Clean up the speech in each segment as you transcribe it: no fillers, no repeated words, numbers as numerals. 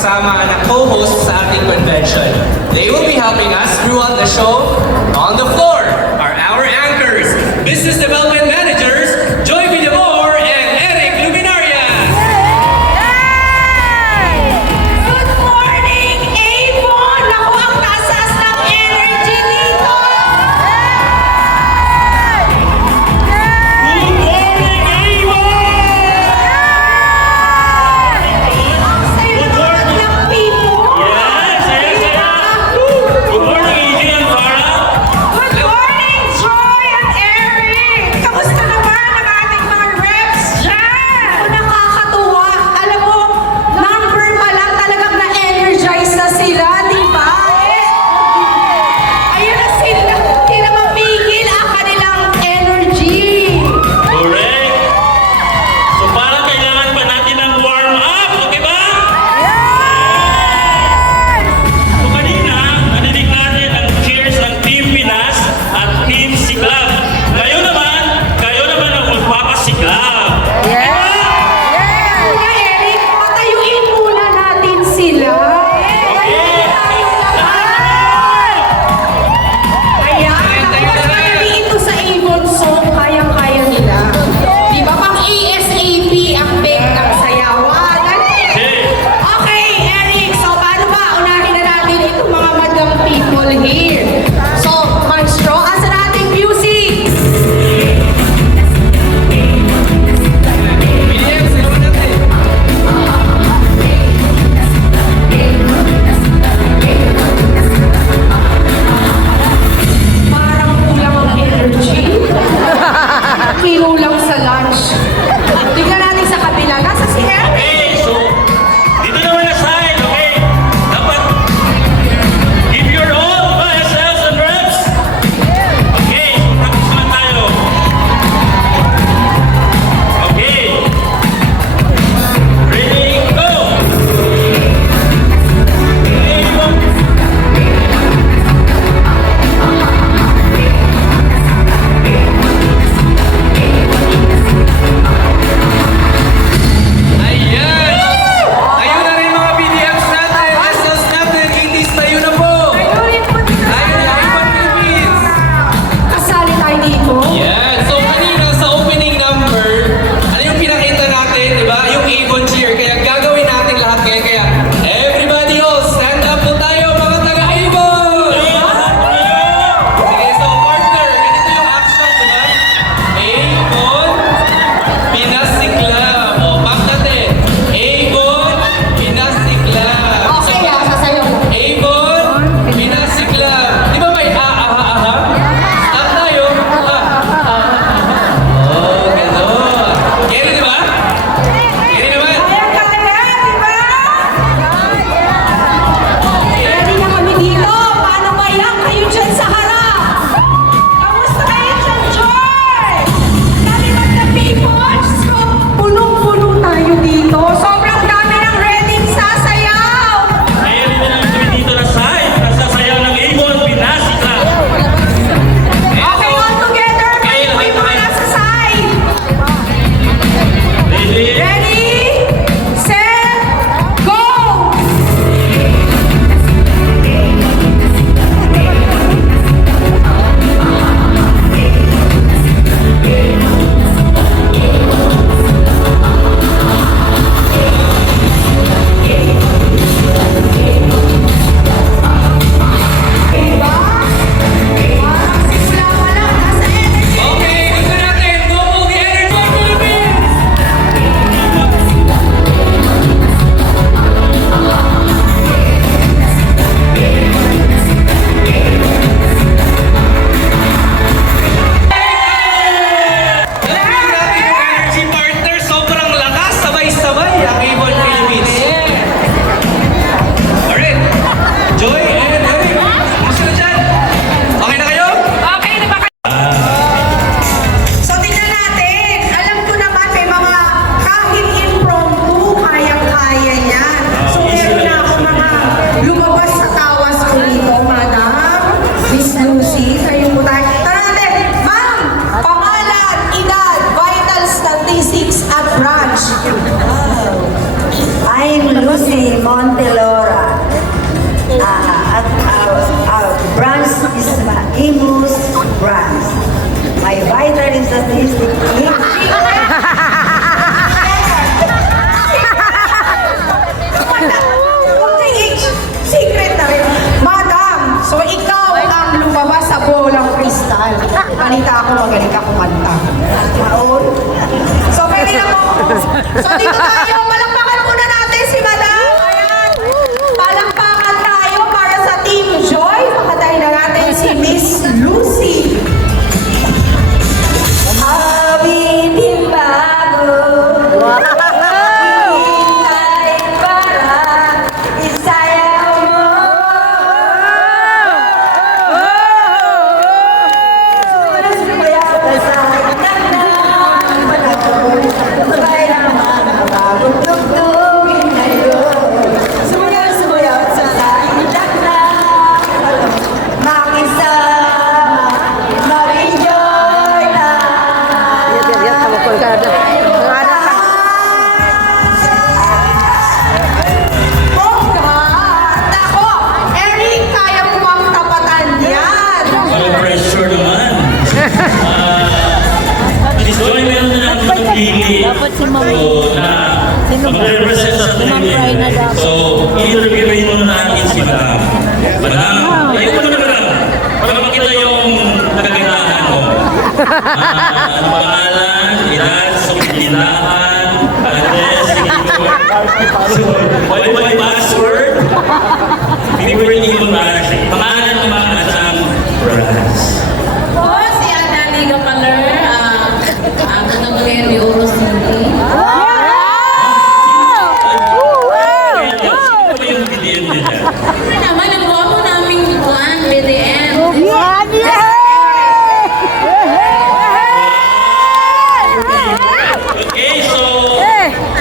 kasama na co-host sa ating convention. They will be helping us throughout the show. On the floor are our anchors, business development managers, Joy Villamor and Eric Luminaria. Good morning, Avon! Naku, ang taas ng energy dito! Good morning, Ang saya naman ng people! Yes, saya, saya. Good morning, AJ and Farah. Good morning, Joy and Eric! Kamusta France. My vital statistics. Secret na rin. Madam, so ikaw ang lumabas sa bolang kristal. Balita ako, magaling ka kumanta. Maon. So, pwede na po. So, dito tayo. Palakpakan muna natin si Madam. Ayan. Palakpakan tayo para sa Team Joy. Pakatayin na natin si Miss Lucy. Abitin bago. Hintay para isayaw mo. Sumayaw ka sa nagdang malakot. Sabay na mga bagong tugtugin ngayon. Sumayaw sa nagdang makisama, ma-enjoy na. Ako, Eric, kaya mo bang tapatan yan? Walang pressure naman. Miss Joy, meron na lang pagpili. Dapat si Ma'am. So, na mag-represent sa training. So, i-interviewin mo na natin si Madam. Madam, ayun mo na Madam. Para makita yung nakagandahan mo. Ang pangalan, edad, tindahan, address, so, Wi-Fi password, favorite email address, pangalan ng mga asang brands. Po, si Anani Gapaler, ang nagawin ni Oro City. Sino ba yung BDM nila? Ano naman, ang guwapo naming buwan, BDM. Okay, so,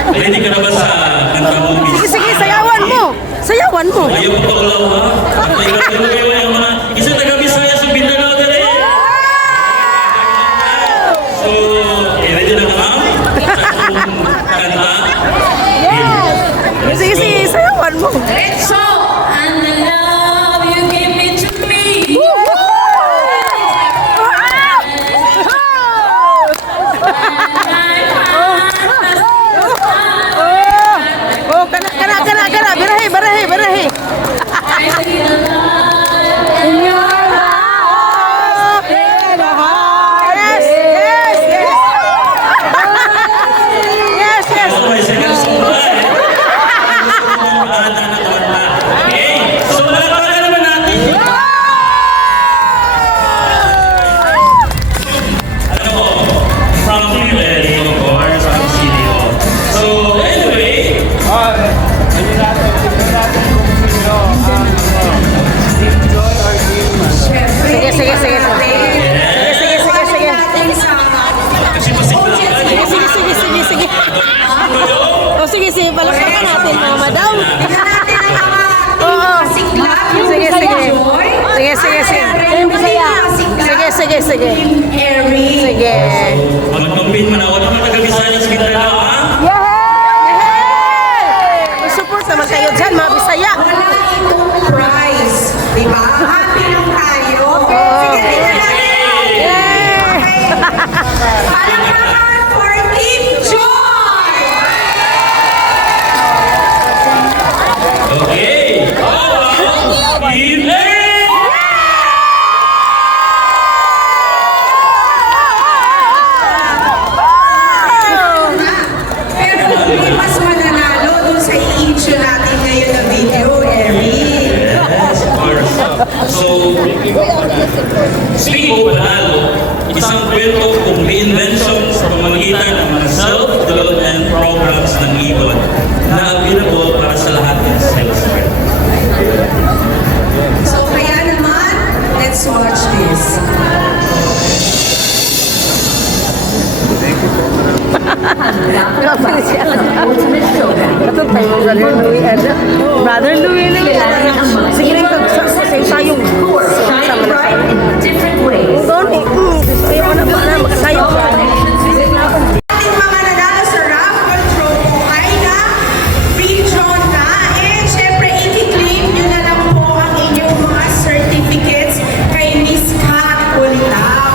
ready ka na ba sa kanta mo? Sige, sayawan mo. Sayawan mo. Ayaw mo pakulaw ha? Ayaw mo yung mga isang taga-Bisaya sa Mindanao dali. So, ready na ka? Sa kanta? Sige, sige, sayawan mo. So, and the love you give me to me. Oh, kana. Barahe. In your heart. Yes. So, may second song ba? Okay, so nakatawagan naman natin. Alam mo, from Cleveland, of course, from City Hall. So, anyway, Sige. kasi pasiglakan eh. Sige. Oh, sige, palakpakan natin mga madam. Oo. Sige. Sige. Sige. Mag-compete man ako naman taga-Bisaya sa Mindanao, ha? Yay! Support naman kayo dyan, mga Bisaya. Wala itong prize. Diba? Happy lang tayo. Sige, tingnan natin. Yay! Palakpakan for Team Joy! Okay. Team A! Pero may mas mananalo dun sa i-intro natin ngayon na video, Eric. Yes, of course. So, speaking of panalo, isang kwento kung reinvention sa pamamagitan ng mga self-development programs ng IBON na available para sa lahat ng sales rep. So kaya naman, let's watch this. Ito tayo mo, Brother Louie. Brother Louie na yan. Sige rin, sayong. Shine bright in different ways. Doon eh. Ayaw ko na ba na magkasayong. Ating mga nanalo sa raffle draw po ay na free draw na. And syempre, i-claim nyo na lang po ang inyong mga certificates kay Miss Kat Kulitaw.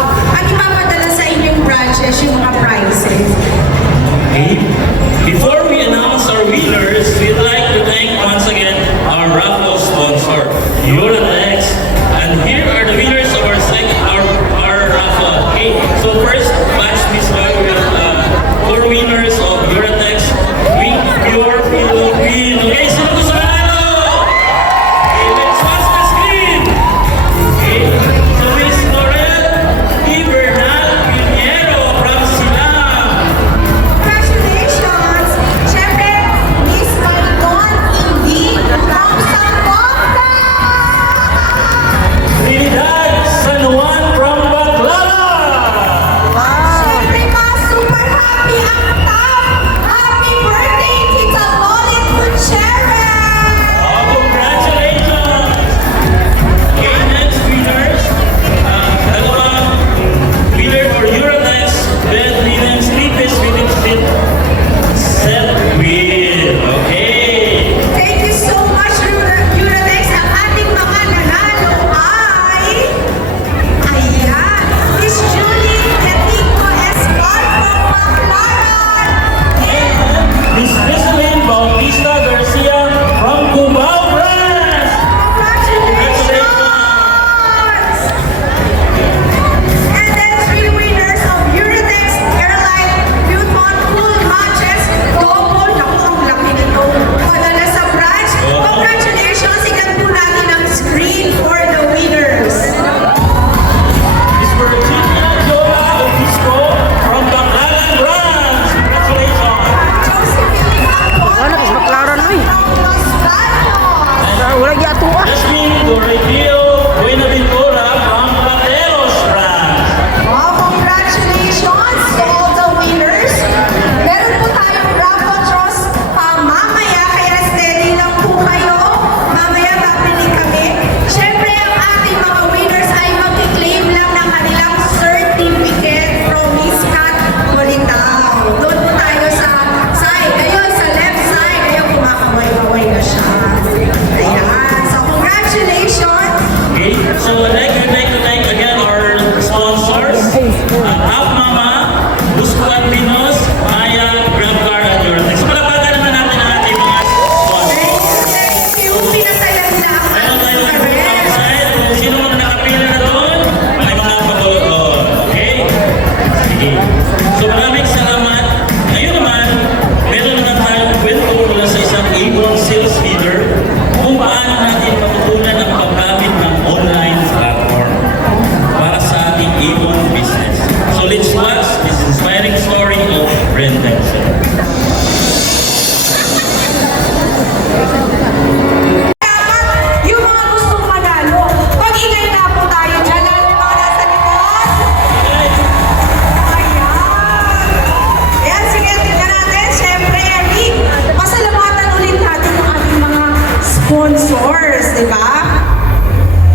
sponsors, di ba?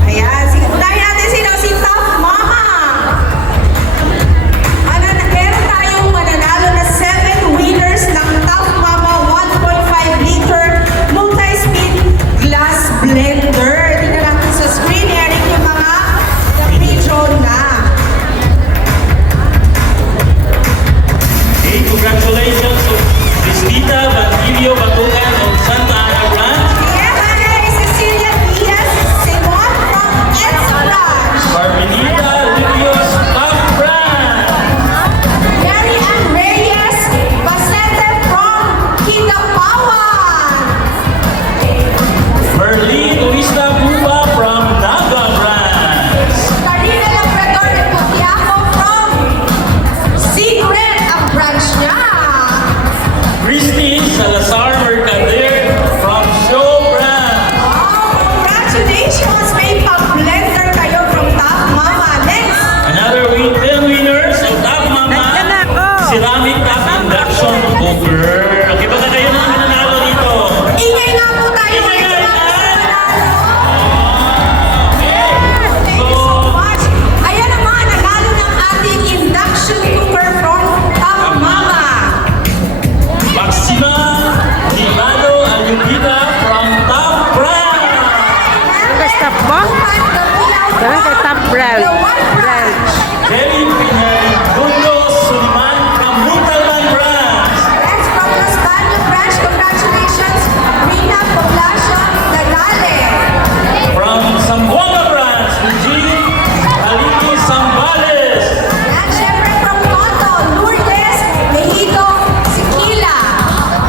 Ayan, sige, unahin natin sino, si Top Mama. Meron tayong mananalo na 7 winners ng Top Mama 1.5 liter multi-speed glass blender. Tingnan natin sa screen, Eric, yung mga na-pre-draw na. Okay, congratulations to Cristita Batilio Batugan of Santa Ana Branch, Yes, Cecilia Diaz Simon from Edsa Branch. Carmenita Lilios Top Branch, Mary Ann Reyes Basete from Kidapawan. Merlin Luisa Buba from Naga Branch, Karina Labrador de Potiaco from Secret ang branch niya. Christine Salazar Mercader from Show Branch, Congratulations! May pang-blender kayo from Top Mama. Next! another 10 winners of Top Mama Nandiyan na ako. Ceramic Cup Induction Cooker. Okay ba kayo na nanalo dito? Ingay nga po tayo ulit sa mga mananalo. Thank you so much. Ayan naman, nagalo ng ating induction cooker from Top Mama. Maxima Limado Ayubita from Top Branch, Kay Top mo? Sabi kay Top Branch. Kelly Pinarigundo Suliman from Muntalman Branch, Friends from Los Baños branch, congratulations. Rina Poblacion Nagale. from Zamboanga Branch, Eugene Aliki Zambales, And syempre from Tondo, Lourdes Mejido Siquila.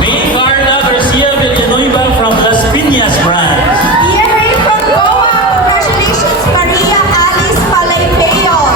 May Carla Garcia Villanueva from Las Piñas Branch, Pierre from Goa, congratulations. Maria Alice Palaypeon.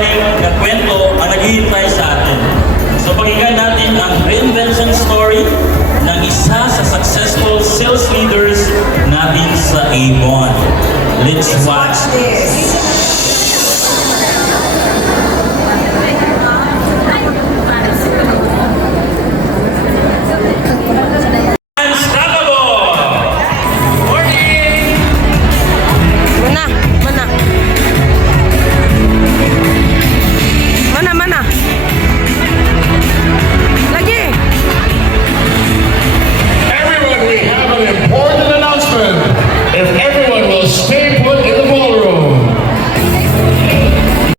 inspiring na kwento ang naghihintay sa atin. So pakinggan natin ang reinvention story ng isa sa successful sales leaders natin sa Avon. Let's watch Watch this.